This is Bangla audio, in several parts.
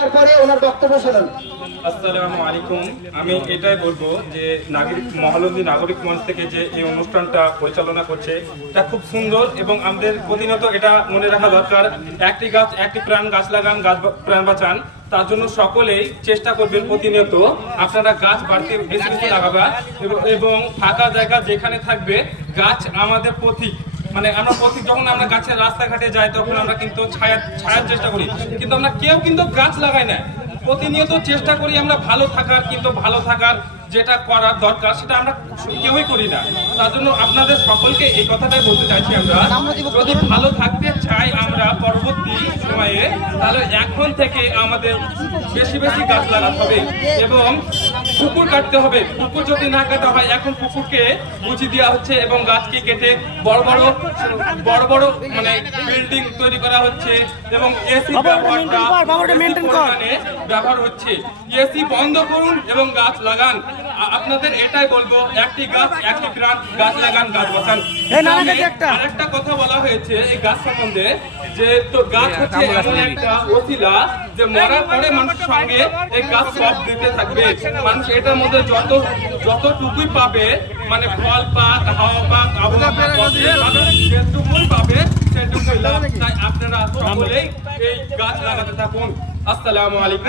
তারপরে ওনার বক্তব্য শুনুন। আসসালামু আলাইকুম। আমি এটাই বলবো যে মহানদী নাগরিক মঞ্চ থেকে যে এই অনুষ্ঠানটা পরিচালনা করছে এটা খুব সুন্দর এবং আমাদের প্রতিনিয়ত এটা মনে রাখা দরকার, একটি গাছ একটি প্রাণ, গাছ লাগান গাছ প্রাণ বাঁচান। তার জন্য সকলেই চেষ্টা করবেন প্রতিনিয়ত আপনারা গাছ বাড়তে বেশি বেশি লাগাবেন এবং ফাঁকা জায়গা যেখানে থাকবে গাছ আমাদের প্রতীক, মানে আমরা প্রতীক। যখন আমরা গাছের রাস্তাঘাটে যাই তখন আমরা কিন্তু ছায়ার চেষ্টা করি, কিন্তু আমরা কেউ কিন্তু গাছ লাগাই না। প্রতিনিয়ত চেষ্টা করি আমরা ভালো থাকার, কিন্তু ভালো থাকার যেটা করার দরকার সেটা আমরা কেউই করি না। তার জন্য আপনাদের সকলকে এই কথাটাই বলতে চাইছি, আমরা যদি ভালো থাকতে চাই আমরা পরবর্তী সময়ে, তাহলে এখন থেকে আমাদের বেশি বেশি গাছ লাগাতে হবে এবং পুকুর কাটতে হবে। পুকুর যদি না কাটা হয়, এখন পুকুরকে বুঝিয়ে দেওয়া হচ্ছে এবং গাছকে কেটে বড় বড় মানে বিল্ডিং তৈরি করা হচ্ছে এবং এসি ব্যবহার হচ্ছে। এসি বন্ধ করুন এবং গাছ লাগান। আপনাদের এটাই বলবো, একটি গাছ একটি প্রাণ, গাছ লাগান গাছ বাঁচান। আরেকটা কথা বলা হয়েছে এই গাছ সম্বন্ধে, যে তো গাছ হচ্ছে এমন একটা ওসিলা যে মরার পরে মানুষের সঙ্গে এই গাছ সব দিতে থাকবে। মানুষ এটার মধ্যে যতটুকুই পাবে, মানে ফল পাক, হাওয়া পাক, আবহাওয়া যেটুকুই পাবে সেটুকুই লাভ। তাই আপনারা সকলেই এই গাছ লাগাতে থাকুন। আসসালামু আলাইকুম।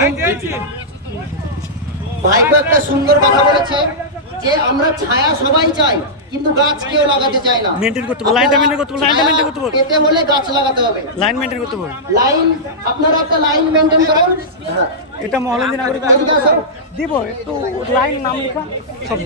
ভাইপো একটা সুন্দর কথা বলেছে যে আমরা ছায়া সবাই চাই, কিন্তু গাছ কেউ লাগাতে চায় না। মেইনটেইন করতে হবে, লাইনটা মেইনটেইন করতে হবে, লাইনটা মেইনটেইন করতে হবে। এতে হলে গাছ লাগাতে হবে, লাইন মেইনটেইন করতে হবে। লাইন, আপনারা একটা লাইন মেইনটেইন করুন। এটা মহানদী নাগরিক দিব একটু লাইন নাম লেখা সব